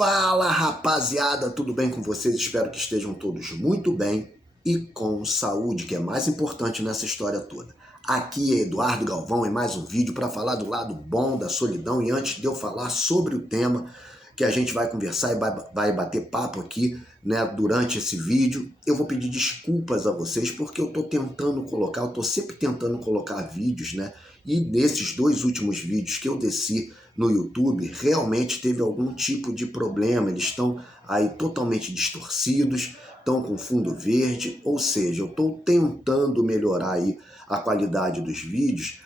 Fala, rapaziada, tudo bem com vocês? Espero que estejam todos muito bem e com saúde, que é mais importante nessa história toda. Aqui é Eduardo Galvão em mais um vídeo para falar do lado bom da solidão. E antes de eu falar sobre o tema que a gente vai conversar e vai bater papo aqui, né, durante esse vídeo, eu vou pedir desculpas a vocês porque eu tô sempre tentando colocar vídeos, né? E nesses dois últimos vídeos que eu desci no YouTube, realmente teve algum tipo de problema, eles estão aí totalmente distorcidos, estão com fundo verde, ou seja, eu estou tentando melhorar aí a qualidade dos vídeos,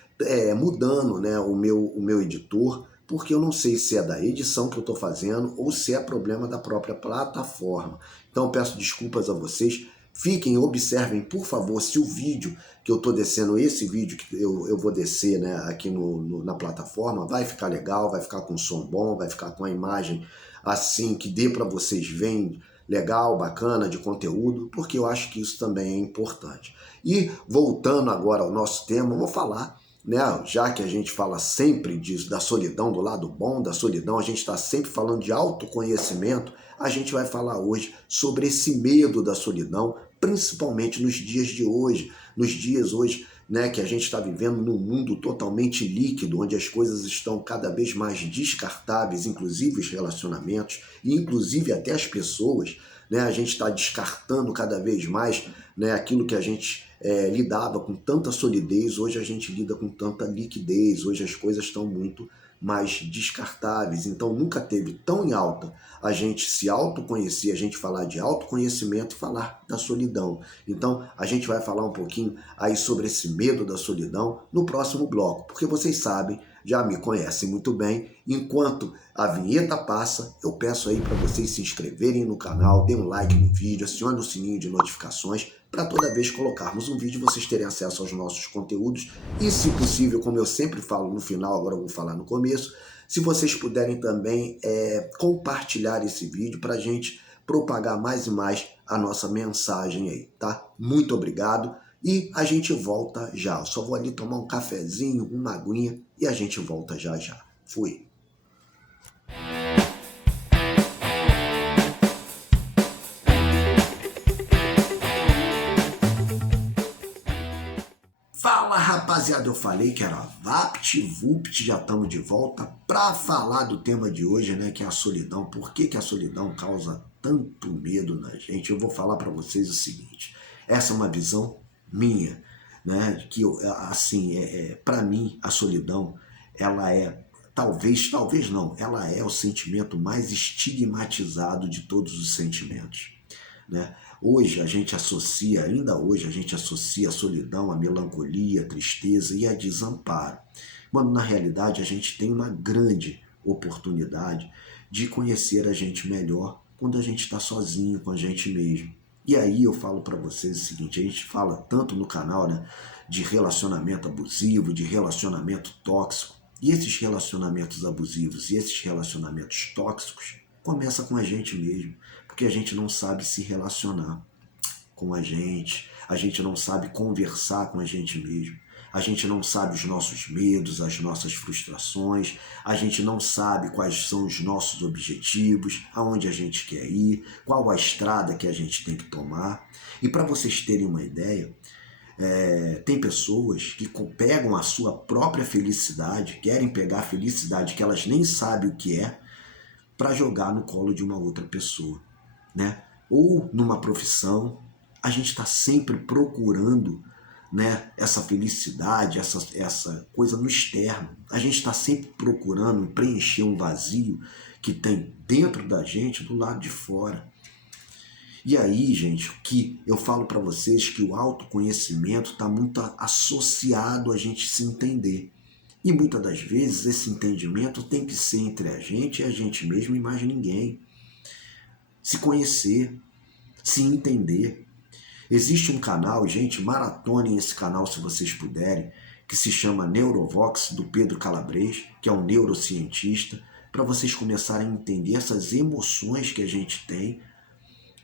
mudando, né, o meu editor, porque eu não sei se é da edição que eu estou fazendo ou se é problema da própria plataforma. Então peço desculpas a vocês. Fiquem, observem, por favor, se o vídeo que eu estou descendo, esse vídeo que eu vou descer, né, aqui na plataforma, vai ficar legal, vai ficar com som bom, vai ficar com a imagem assim, que dê para vocês verem legal, bacana, de conteúdo, porque eu acho que isso também é importante. E voltando agora ao nosso tema, eu vou falar, né, já que a gente fala sempre disso, da solidão, do lado bom da solidão, a gente está sempre falando de autoconhecimento, a gente vai falar hoje sobre esse medo da solidão, principalmente nos dias de hoje, né, que a gente está vivendo num mundo totalmente líquido, onde as coisas estão cada vez mais descartáveis, inclusive os relacionamentos, e inclusive até as pessoas, né, a gente está descartando cada vez mais, né, aquilo que a gente lidava com tanta solidez, hoje a gente lida com tanta liquidez, hoje as coisas estão muito mais descartáveis, então nunca teve tão em alta a gente se autoconhecer, a gente falar de autoconhecimento e falar da solidão. Então a gente vai falar um pouquinho aí sobre esse medo da solidão no próximo bloco, porque vocês sabem, já me conhecem muito bem, enquanto a vinheta passa, eu peço aí para vocês se inscreverem no canal, dêem um like no vídeo, acionem o sininho de notificações, para toda vez que colocarmos um vídeo vocês terem acesso aos nossos conteúdos e, se possível, como eu sempre falo no final, agora eu vou falar no começo, se vocês puderem também compartilhar esse vídeo para a gente propagar mais e mais a nossa mensagem aí, tá? Muito obrigado e a gente volta já. Eu só vou ali tomar um cafezinho, uma aguinha e a gente volta já já. Fui! Fala, rapaziada, eu falei que era VaptVupt, já estamos de volta para falar do tema de hoje, né, que é a solidão. Por que a solidão causa tanto medo na gente? Eu vou falar para vocês o seguinte, essa é uma visão minha, né, que assim, para mim a solidão, ela é, talvez não, ela é o sentimento mais estigmatizado de todos os sentimentos, né? Hoje a gente associa, ainda hoje a gente associa a solidão, a melancolia, a tristeza e a desamparo. Mas na realidade a gente tem uma grande oportunidade de conhecer a gente melhor quando a gente está sozinho com a gente mesmo. E aí eu falo para vocês o seguinte, a gente fala tanto no canal, né, de relacionamento abusivo, de relacionamento tóxico, e esses relacionamentos abusivos e esses relacionamentos tóxicos começam com a gente mesmo, porque a gente não sabe se relacionar com a gente não sabe conversar com a gente mesmo, a gente não sabe os nossos medos, as nossas frustrações, a gente não sabe quais são os nossos objetivos, aonde a gente quer ir, qual a estrada que a gente tem que tomar. E para vocês terem uma ideia, tem pessoas que pegam a sua própria felicidade, querem pegar a felicidade que elas nem sabem o que é, para jogar no colo de uma outra pessoa, né? Ou numa profissão, a gente está sempre procurando, né, essa felicidade, essa coisa no externo. A gente está sempre procurando preencher um vazio que tem dentro da gente, do lado de fora. E aí, gente, que eu falo para vocês que o autoconhecimento está muito associado a gente se entender. E muitas das vezes esse entendimento tem que ser entre a gente e a gente mesmo e mais ninguém. Se conhecer, se entender. Existe um canal, gente, maratonem esse canal se vocês puderem, que se chama Neurovox, do Pedro Calabres, que é um neurocientista, para vocês começarem a entender essas emoções que a gente tem,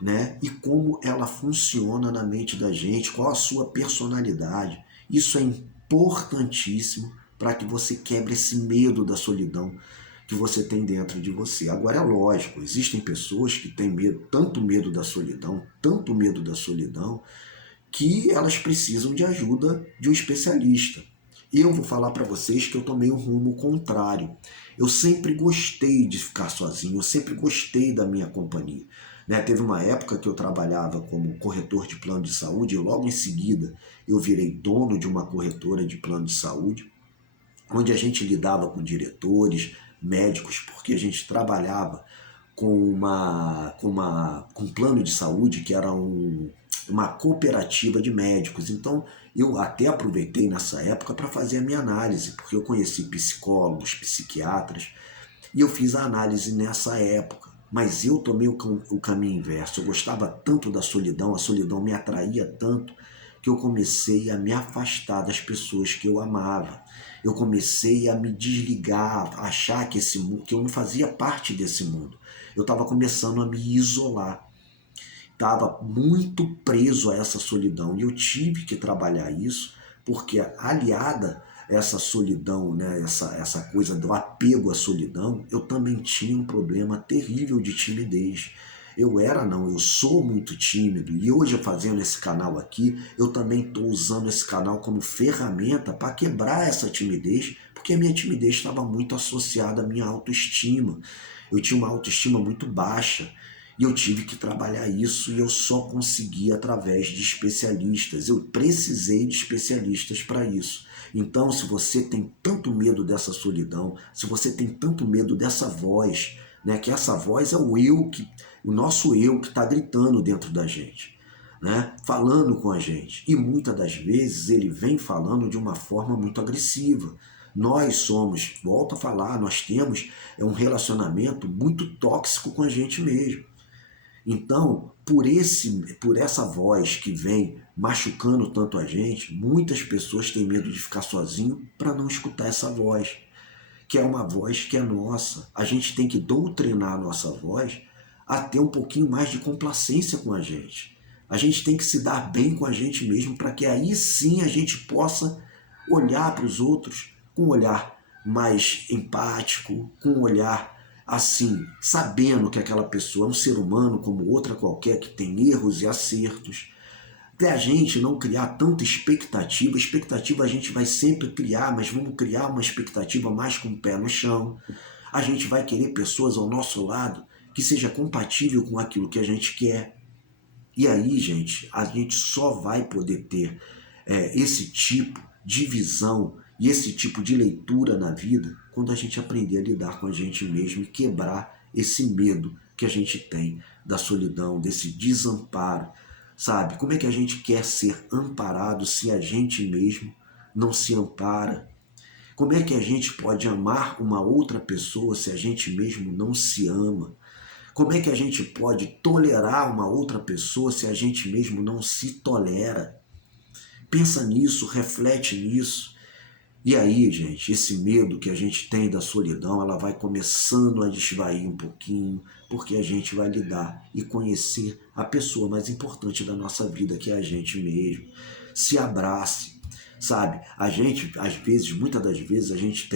né? E como ela funciona na mente da gente, qual a sua personalidade. Isso é importantíssimo para que você quebre esse medo da solidão que você tem dentro de você. Agora é lógico, existem pessoas que têm medo, tanto medo da solidão, que elas precisam de ajuda de um especialista. E eu vou falar para vocês que eu tomei um rumo contrário. Eu sempre gostei de ficar sozinho, eu sempre gostei da minha companhia. Né? Teve uma época que eu trabalhava como corretor de plano de saúde e logo em seguida eu virei dono de uma corretora de plano de saúde, onde a gente lidava com diretores, médicos, porque a gente trabalhava com um plano de saúde que era uma cooperativa de médicos. Então, eu até aproveitei nessa época para fazer a minha análise, porque eu conheci psicólogos, psiquiatras, e eu fiz a análise nessa época. Mas eu tomei o caminho inverso. Eu gostava tanto da solidão, a solidão me atraía tanto, que eu comecei a me afastar das pessoas que eu amava. Eu comecei a me desligar, a achar que que eu não fazia parte desse mundo. Eu estava começando a me isolar. Estava muito preso a essa solidão e eu tive que trabalhar isso, porque aliada a essa solidão, né, essa coisa do apego à solidão, eu também tinha um problema terrível de timidez. Eu sou muito tímido e hoje fazendo esse canal aqui, eu também estou usando esse canal como ferramenta para quebrar essa timidez, porque a minha timidez estava muito associada à minha autoestima. Eu tinha uma autoestima muito baixa. E eu tive que trabalhar isso e eu só consegui através de especialistas. Eu precisei de especialistas para isso. Então, se você tem tanto medo dessa solidão, se você tem tanto medo dessa voz, né, que essa voz é o nosso eu que está gritando dentro da gente, né, falando com a gente. E muitas das vezes ele vem falando de uma forma muito agressiva. Volto a falar, nós temos um relacionamento muito tóxico com a gente mesmo. Então, por essa voz que vem machucando tanto a gente, muitas pessoas têm medo de ficar sozinho para não escutar essa voz, que é uma voz que é nossa. A gente tem que doutrinar a nossa voz a ter um pouquinho mais de complacência com a gente. A gente tem que se dar bem com a gente mesmo para que aí sim a gente possa olhar para os outros com um olhar mais empático, com um olhar assim, sabendo que aquela pessoa é um ser humano como outra qualquer, que tem erros e acertos. Até a gente não criar tanta expectativa. Expectativa a gente vai sempre criar, mas vamos criar uma expectativa mais com o pé no chão. A gente vai querer pessoas ao nosso lado que seja compatível com aquilo que a gente quer. E aí, gente, a gente só vai poder ter esse tipo de visão e esse tipo de leitura na vida quando a gente aprender a lidar com a gente mesmo e quebrar esse medo que a gente tem da solidão, desse desamparo, sabe? Como é que a gente quer ser amparado se a gente mesmo não se ampara? Como é que a gente pode amar uma outra pessoa se a gente mesmo não se ama? Como é que a gente pode tolerar uma outra pessoa se a gente mesmo não se tolera? Pensa nisso, reflete nisso. E aí, gente, esse medo que a gente tem da solidão, ela vai começando a desvair um pouquinho, porque a gente vai lidar e conhecer a pessoa mais importante da nossa vida, que é a gente mesmo. Se abrace, sabe? A gente, às vezes, muitas das vezes, a gente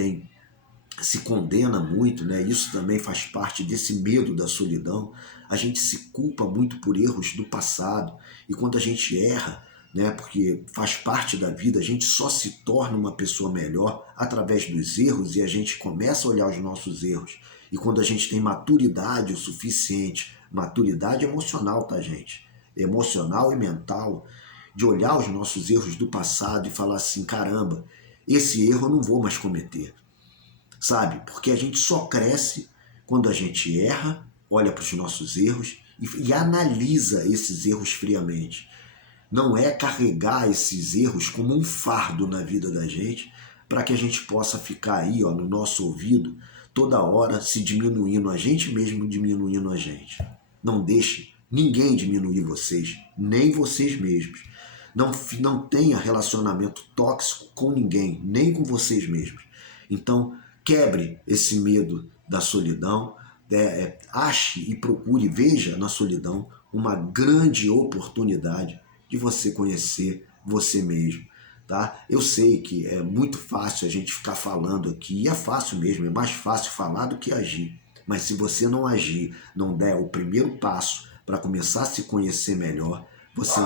se condena muito, né? Isso também faz parte desse medo da solidão. A gente se culpa muito por erros do passado. E quando a gente erra, né, porque faz parte da vida, a gente só se torna uma pessoa melhor através dos erros e a gente começa a olhar os nossos erros. E quando a gente tem maturidade o suficiente, maturidade emocional, tá, gente? Emocional e mental, de olhar os nossos erros do passado e falar assim, caramba, esse erro eu não vou mais cometer. Sabe? Porque a gente só cresce quando a gente erra, olha para os nossos erros e analisa esses erros friamente. Não é carregar esses erros como um fardo na vida da gente para que a gente possa ficar aí, ó, no nosso ouvido toda hora se diminuindo, a gente mesmo diminuindo a gente. Não deixe ninguém diminuir vocês, nem vocês mesmos. Não tenha relacionamento tóxico com ninguém, nem com vocês mesmos. Então, quebre esse medo da solidão, ache e procure, veja na solidão uma grande oportunidade de você conhecer você mesmo, tá? Eu sei que é muito fácil a gente ficar falando aqui, e é fácil mesmo, é mais fácil falar do que agir. Mas se você não agir, não der o primeiro passo para começar a se conhecer melhor, você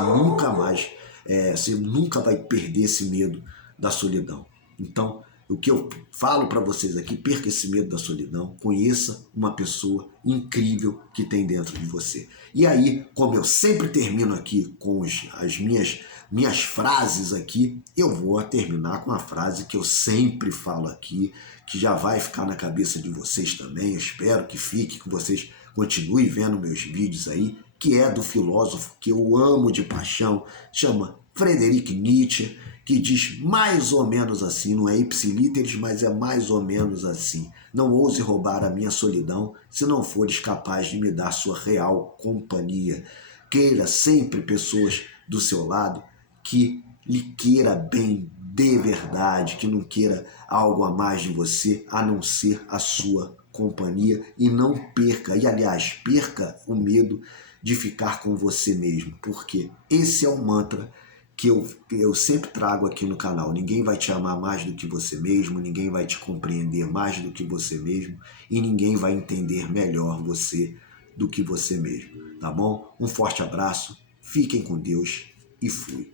nunca vai perder esse medo da solidão. Então, o que eu falo para vocês aqui, perca esse medo da solidão, conheça uma pessoa incrível que tem dentro de você. E aí, como eu sempre termino aqui com as minhas frases aqui, eu vou terminar com uma frase que eu sempre falo aqui, que já vai ficar na cabeça de vocês também, eu espero que fique, que vocês continuem vendo meus vídeos aí, que é do filósofo que eu amo de paixão, chama Friedrich Nietzsche, que diz mais ou menos assim, não é ipsilíteres, mas é mais ou menos assim: não ouse roubar a minha solidão, se não fores capaz de me dar sua real companhia. Queira sempre pessoas do seu lado que lhe queira bem de verdade, que não queira algo a mais de você, a não ser a sua companhia, e não perca, e aliás, perca o medo de ficar com você mesmo, porque esse é o mantra que eu sempre trago aqui no canal. Ninguém vai te amar mais do que você mesmo, ninguém vai te compreender mais do que você mesmo, e ninguém vai entender melhor você do que você mesmo, tá bom? Um forte abraço, fiquem com Deus e fui.